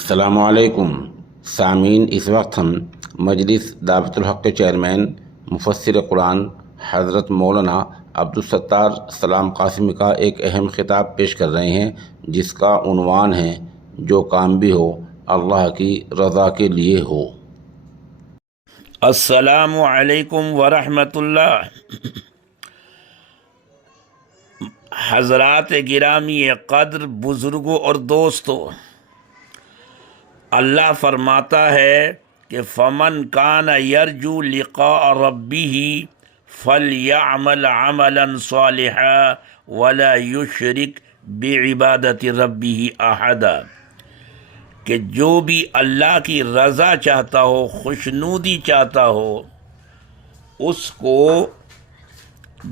السلام علیکم سامعین، اس وقت ہم مجلس دعوت الحق کے چیئرمین مفسر قرآن حضرت مولانا عبدالستار سلام قاسمی کا ایک اہم خطاب پیش کر رہے ہیں، جس کا عنوان ہے جو کام بھی ہو اللہ کی رضا کے لیے ہو۔ السلام علیکم ورحمۃ اللہ۔ حضرات گرامی قدر، بزرگوں اور دوستوں، اللہ فرماتا ہے کہ فمن کان یرجو لقاء ربہ فلیعمل عملا صالحا ولا یشرک بعبادت ربہ احدا، کہ جو بھی اللہ کی رضا چاہتا ہو، خوشنودی چاہتا ہو، اس کو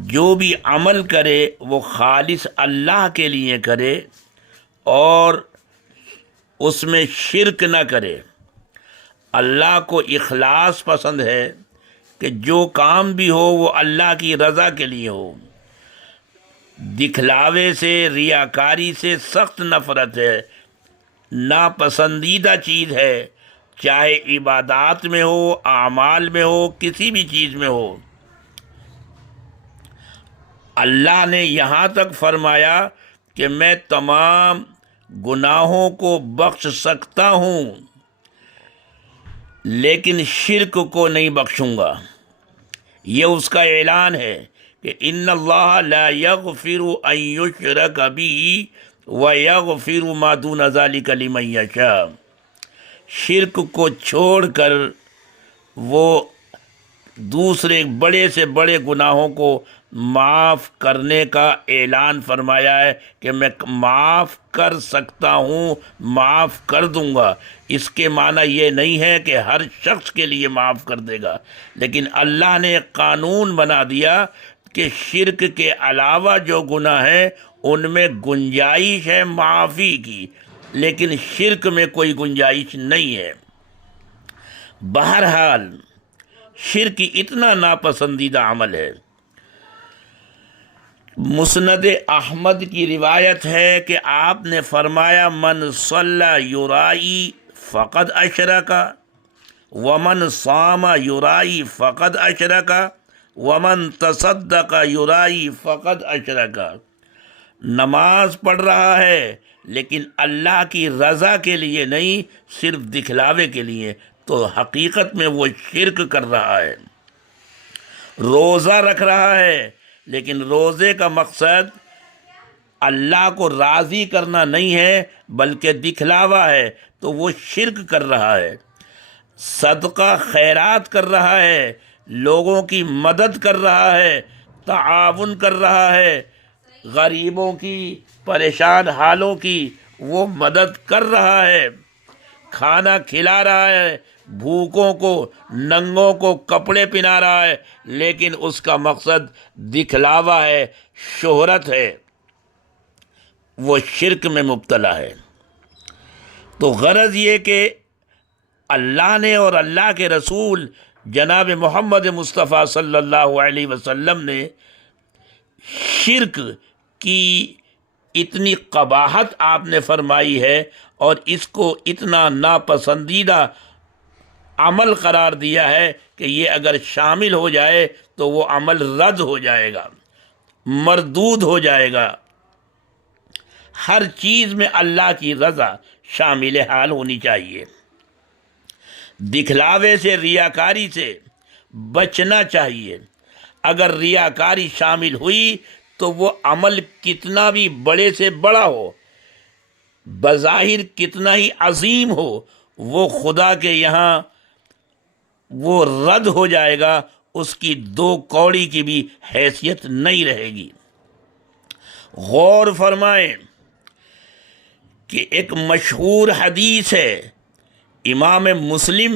جو بھی عمل کرے وہ خالص اللہ کے لیے کرے اور اس میں شرک نہ کرے۔ اللہ کو اخلاص پسند ہے کہ جو کام بھی ہو وہ اللہ کی رضا کے لیے ہو۔ دکھلاوے سے، ریاکاری سے سخت نفرت ہے، ناپسندیدہ چیز ہے، چاہے عبادات میں ہو، اعمال میں ہو، کسی بھی چیز میں ہو۔ اللہ نے یہاں تک فرمایا کہ میں تمام گناہوں کو بخش سکتا ہوں لیکن شرک کو نہیں بخشوں گا۔ یہ اس کا اعلان ہے کہ ان اللہ لا یغفر ان یشرک بہ ویغفر ما دون ذلک لمن یشاء۔ شرک کو چھوڑ کر وہ دوسرے بڑے سے بڑے گناہوں کو معاف کرنے کا اعلان فرمایا ہے کہ میں معاف کر سکتا ہوں، معاف کر دوں گا۔ اس کے معنی یہ نہیں ہے کہ ہر شخص کے لیے معاف کر دے گا، لیکن اللہ نے ایک قانون بنا دیا کہ شرک کے علاوہ جو گناہ ہیں ان میں گنجائش ہے معافی کی، لیکن شرک میں کوئی گنجائش نہیں ہے۔ بہرحال شرک اتنا ناپسندیدہ عمل ہے۔ مسند احمد کی روایت ہے کہ آپ نے فرمایا من صلی یرائی فقد اشرک ومن صام یرائی فقد اشرک ومن تصدق یرائی فقد اشرک۔ نماز پڑھ رہا ہے لیکن اللہ کی رضا کے لیے نہیں، صرف دکھلاوے کے لیے، تو حقیقت میں وہ شرک کر رہا ہے۔ روزہ رکھ رہا ہے لیکن روزے کا مقصد اللہ کو راضی کرنا نہیں ہے بلکہ دکھلاوا ہے، تو وہ شرک کر رہا ہے۔ صدقہ خیرات کر رہا ہے، لوگوں کی مدد کر رہا ہے، تعاون کر رہا ہے، غریبوں کی، پریشان حالوں کی وہ مدد کر رہا ہے، کھانا کھلا رہا ہے، بھوکوں کو، ننگوں کو کپڑے پہنا رہا ہے، لیکن اس کا مقصد دکھلاوا ہے، شہرت ہے، وہ شرک میں مبتلا ہے۔ تو غرض یہ کہ اللہ نے اور اللہ کے رسول جناب محمد مصطفیٰ صلی اللہ علیہ وسلم نے شرک کی اتنی قباحت آپ نے فرمائی ہے اور اس کو اتنا ناپسندیدہ عمل قرار دیا ہے کہ یہ اگر شامل ہو جائے تو وہ عمل رد ہو جائے گا، مردود ہو جائے گا۔ ہر چیز میں اللہ کی رضا شامل حال ہونی چاہیے۔ دکھلاوے سے، ریاکاری سے بچنا چاہیے۔ اگر ریاکاری شامل ہوئی تو وہ عمل کتنا بھی بڑے سے بڑا ہو، بظاہر کتنا ہی عظیم ہو، وہ خدا کے یہاں وہ رد ہو جائے گا، اس کی دو کوڑی کی بھی حیثیت نہیں رہے گی۔ غور فرمائیں کہ ایک مشہور حدیث ہے، امام مسلم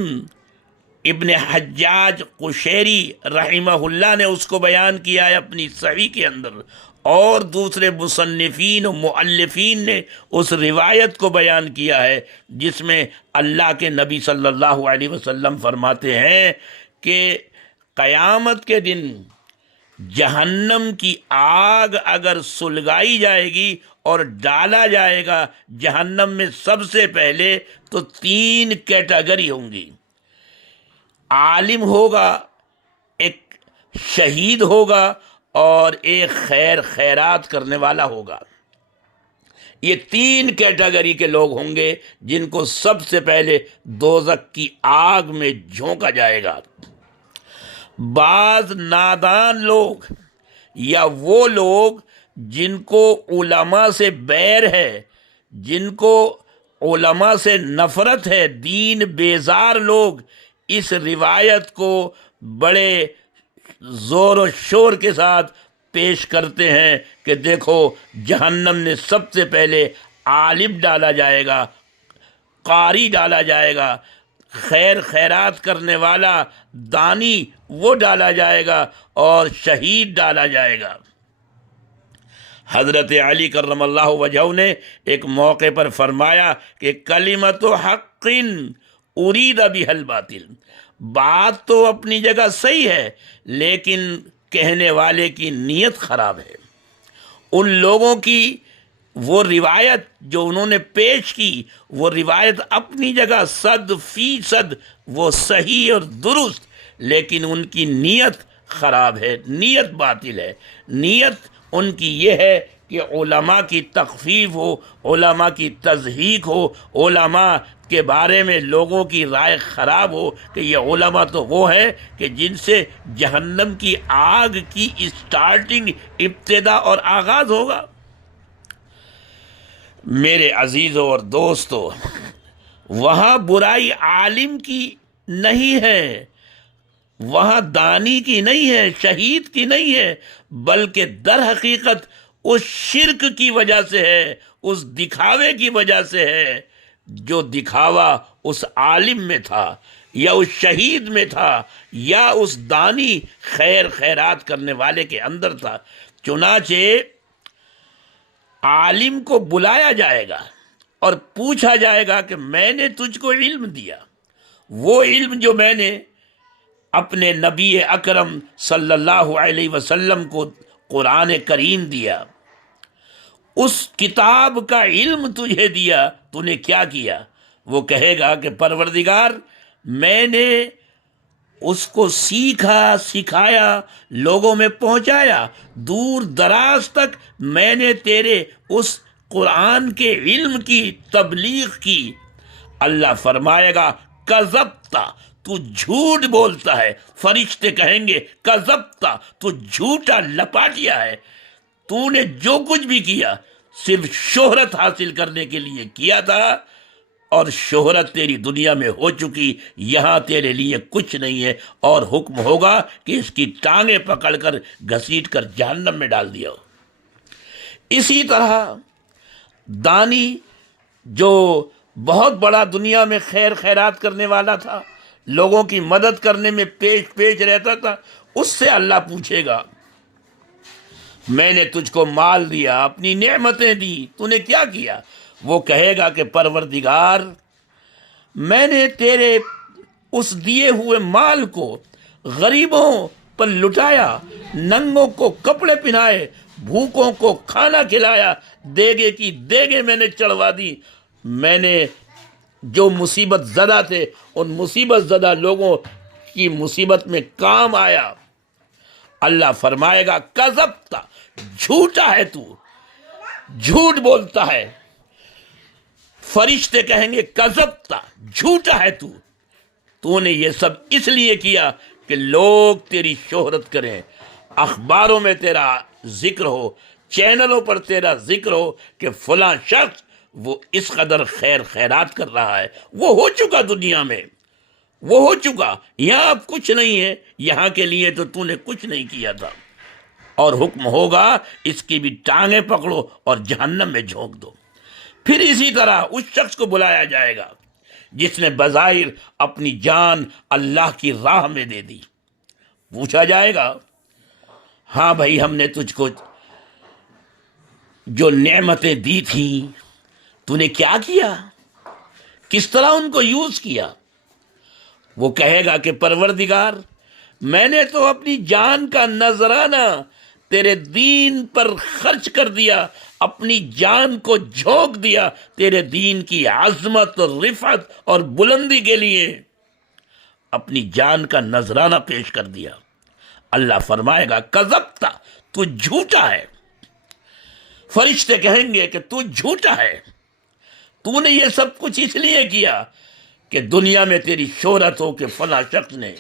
ابن حجاج قشیری رحمہ اللہ نے اس کو بیان کیا ہے اپنی صحیح کے اندر، اور دوسرے مصنفین و مؤلفین نے اس روایت کو بیان کیا ہے، جس میں اللہ کے نبی صلی اللہ علیہ وسلم فرماتے ہیں کہ قیامت کے دن جہنم کی آگ اگر سلگائی جائے گی اور ڈالا جائے گا جہنم میں سب سے پہلے تو 3 کیٹیگری ہوں گی۔ عالم ہوگا، ایک شہید ہوگا، اور ایک خیرات کرنے والا ہوگا۔ یہ 3 کیٹیگری کے لوگ ہوں گے جن کو سب سے پہلے دوزخ کی آگ میں جھونکا جائے گا۔ بعض نادان لوگ یا وہ لوگ جن کو علماء سے بیر ہے، جن کو علماء سے نفرت ہے، دین بیزار لوگ اس روایت کو بڑے زور و شور کے ساتھ پیش کرتے ہیں کہ دیکھو جہنم میں سب سے پہلے عالم ڈالا جائے گا، قاری ڈالا جائے گا، خیرات کرنے والا دانی وہ ڈالا جائے گا، اور شہید ڈالا جائے گا۔ حضرت علی کرم اللہ وجہہ نے ایک موقع پر فرمایا کہ کلمۃ حق ارید بہا الباطل، بات تو اپنی جگہ صحیح ہے لیکن کہنے والے کی نیت خراب ہے۔ ان لوگوں کی وہ روایت جو انہوں نے پیش کی، وہ روایت اپنی جگہ 100% وہ صحیح اور درست، لیکن ان کی نیت خراب ہے، نیت باطل ہے۔ نیت ان کی یہ ہے کہ علماء کی تخفیف ہو، علماء کی تضحیک ہو، علماء کے بارے میں لوگوں کی رائے خراب ہو کہ یہ علماء تو وہ ہے کہ جن سے جہنم کی آگ کی اسٹارٹنگ، ابتدا اور آغاز ہوگا۔ میرے عزیزوں اور دوستو، وہاں برائی عالم کی نہیں ہے، وہاں دانی کی نہیں ہے، شہید کی نہیں ہے، بلکہ در حقیقت اس شرک کی وجہ سے ہے، اس دکھاوے کی وجہ سے ہے، جو دکھاوا اس عالم میں تھا یا اس شہید میں تھا یا اس دانی خیرات کرنے والے کے اندر تھا۔ چنانچہ عالم کو بلایا جائے گا اور پوچھا جائے گا کہ میں نے تجھ کو علم دیا، وہ علم جو میں نے اپنے نبی اکرم صلی اللہ علیہ وسلم کو قرآن کریم دیا، اس کتاب کا علم تجھے دیا، تو نے کیا کیا؟ وہ کہے گا کہ پروردگار، میں نے اس کو سیکھا، سکھایا، لوگوں میں پہنچایا، دور دراز تک میں نے تیرے اس قرآن کے علم کی تبلیغ کی۔ اللہ فرمائے گا کذبتا، تو جھوٹ بولتا ہے۔ فرشتے کہیں گے کذبتا، تو جھوٹا لپاٹیا ہے، تو نے جو کچھ بھی کیا صرف شہرت حاصل کرنے کے لیے کیا تھا، اور شہرت تیری دنیا میں ہو چکی، یہاں تیرے لیے کچھ نہیں ہے، اور حکم ہوگا کہ اس کی ٹانگیں پکڑ کر گھسیٹ کر جہنم میں ڈال دیا ہو۔ اسی طرح دانی جو بہت بڑا دنیا میں خیرات کرنے والا تھا، لوگوں کی مدد کرنے میں پیش رہتا تھا، اس سے اللہ پوچھے گا میں نے تجھ کو مال دیا، اپنی نعمتیں دی، تو نے کیا کیا؟ وہ کہے گا کہ پروردگار، میں نے تیرے اس دیے ہوئے مال کو غریبوں پر لٹایا، ننگوں کو کپڑے پہنائے، بھوکوں کو کھانا کھلایا، دیگے کی دیگے میں نے چڑھوا دی، میں نے جو مصیبت زدہ تھے ان مصیبت زدہ لوگوں کی مصیبت میں کام آیا۔ اللہ فرمائے گا کذبتا، جھوٹا ہے تو، جھوٹ بولتا ہے۔ فرشتے کہیں گے کذبتا، جھوٹا ہے تو نے یہ سب اس لیے کیا کہ لوگ تیری شہرت کریں، اخباروں میں تیرا ذکر ہو، چینلوں پر تیرا ذکر ہو کہ فلاں شخص وہ اس قدر خیرات کر رہا ہے۔ وہ ہو چکا دنیا میں، وہ ہو چکا، یہاں اب کچھ نہیں ہے، یہاں کے لیے تو نے کچھ نہیں کیا تھا، اور حکم ہوگا اس کی بھی ٹانگیں پکڑو اور جہنم میں جھونک دو۔ پھر اسی طرح اس شخص کو بلایا جائے گا جس نے بظاہر اپنی جان اللہ کی راہ میں دے دی۔ پوچھا جائے گا ہاں بھائی، ہم نے تجھ کو جو نعمتیں دی تھیں تو نے کیا کیا، کس طرح ان کو یوز کیا؟ وہ کہے گا کہ پروردگار، میں نے تو اپنی جان کا نذرانہ تیرے دین پر خرچ کر دیا، اپنی جان کو جھونک دیا تیرے دین کی عظمت اور رفعت اور بلندی کے لیے، اپنی جان کا نذرانہ پیش کر دیا، اللہ فرمائے گا کذبتا، تو جھوٹا ہے۔ فرشتے کہیں گے کہ تو جھوٹا ہے، تو نے یہ سب کچھ اس لیے کیا کہ دنیا میں تیری شہرت ہو کہ فلاں شخص نے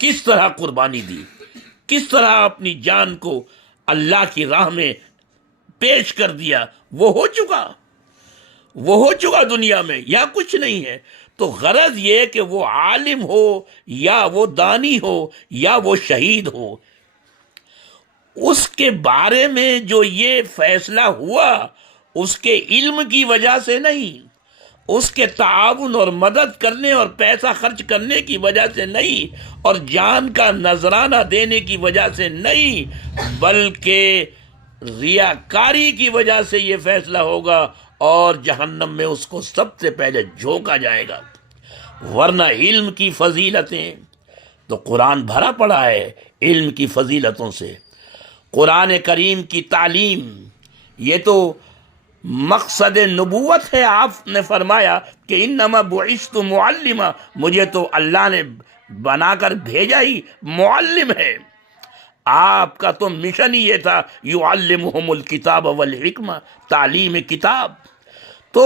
کس طرح قربانی دی، کس طرح اپنی جان کو اللہ کی راہ میں پیش کر دیا، وہ ہو چکا دنیا میں، یا کچھ نہیں ہے۔ تو غرض یہ کہ وہ عالم ہو یا وہ دانی ہو یا وہ شہید ہو، اس کے بارے میں جو یہ فیصلہ ہوا اس کے علم کی وجہ سے نہیں، اس کے تعاون اور مدد کرنے اور پیسہ خرچ کرنے کی وجہ سے نہیں، اور جان کا نذرانہ دینے کی وجہ سے نہیں، بلکہ ریاکاری کی وجہ سے یہ فیصلہ ہوگا، اور جہنم میں اس کو سب سے پہلے جھونکا جائے گا۔ ورنہ علم کی فضیلتیں تو قرآن بھرا پڑا ہے علم کی فضیلتوں سے، قرآن کریم کی تعلیم یہ تو مقصد نبوت ہے۔ آپ نے فرمایا کہ انما بعثت معلما، مجھے تو اللہ نے بنا کر بھیجا ہی معلم ہے۔ آپ کا تو مشن ہی یہ تھا یعلمہم الکتاب والحکمہ، تعلیم کتاب۔ تو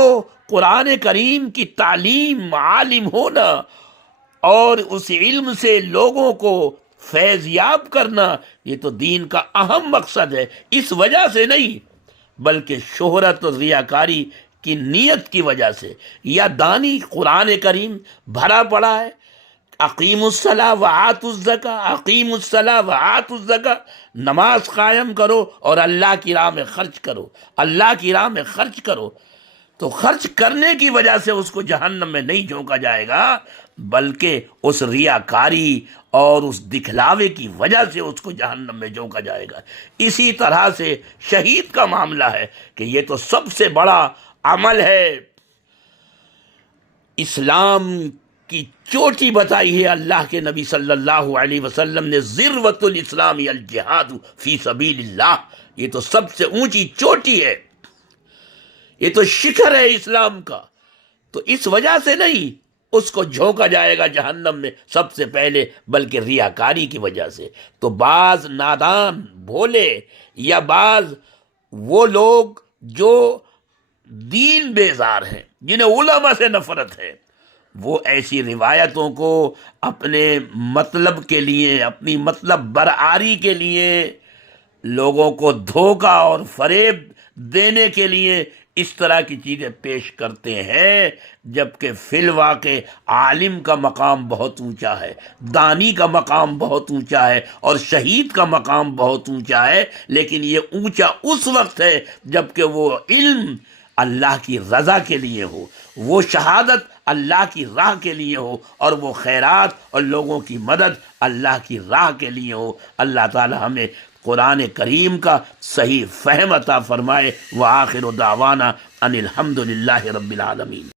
قرآن کریم کی تعلیم، عالم ہونا اور اس علم سے لوگوں کو فیض یاب کرنا، یہ تو دین کا اہم مقصد ہے۔ اس وجہ سے نہیں بلکہ شہرت اور ریاکاری کی نیت کی وجہ سے۔ یا دانی قرآن کریم بھرا پڑا ہے، اقیموا الصلاۃ وآتوا الزکاۃ، اقیموا الصلاۃ وآتوا الزکاۃ، نماز قائم کرو اور اللہ کی راہ میں خرچ کرو، اللہ کی راہ میں خرچ کرو۔ تو خرچ کرنے کی وجہ سے اس کو جہنم میں نہیں جھونکا جائے گا، بلکہ اس ریاکاری اور اس دکھلاوے کی وجہ سے اس کو جہنم میں جھونکا جائے گا۔ اسی طرح سے شہید کا معاملہ ہے کہ یہ تو سب سے بڑا عمل ہے۔ اسلام کی چوٹی بتائی ہے اللہ کے نبی صلی اللہ علیہ وسلم نے، ذروۃ الاسلام الجہاد فی سبیل اللہ، یہ تو سب سے اونچی چوٹی ہے، یہ تو شکر ہے اسلام کا۔ تو اس وجہ سے نہیں اس کو جھونکا جائے گا جہنم میں سب سے پہلے، بلکہ ریاکاری کی وجہ سے۔ تو بعض نادان بھولے یا بعض وہ لوگ جو دین بیزار ہیں، جنہیں علماء سے نفرت ہے، وہ ایسی روایتوں کو اپنے مطلب کے لیے، اپنی مطلب برآری کے لیے، لوگوں کو دھوکہ اور فریب دینے کے لیے اس طرح کی چیزیں پیش کرتے ہیں، جبکہ فی الواقع عالم کا مقام بہت اونچا ہے، دانی کا مقام بہت اونچا ہے، اور شہید کا مقام بہت اونچا ہے۔ لیکن یہ اونچا اس وقت ہے جبکہ وہ علم اللہ کی رضا کے لیے ہو، وہ شہادت اللہ کی راہ کے لیے ہو، اور وہ خیرات اور لوگوں کی مدد اللہ کی راہ کے لیے ہو۔ اللہ تعالی ہمیں قرآن کریم کا صحیح فہم عطا فرمائے۔ وآخر دعوانا ان الحمد للہ رب العالمین۔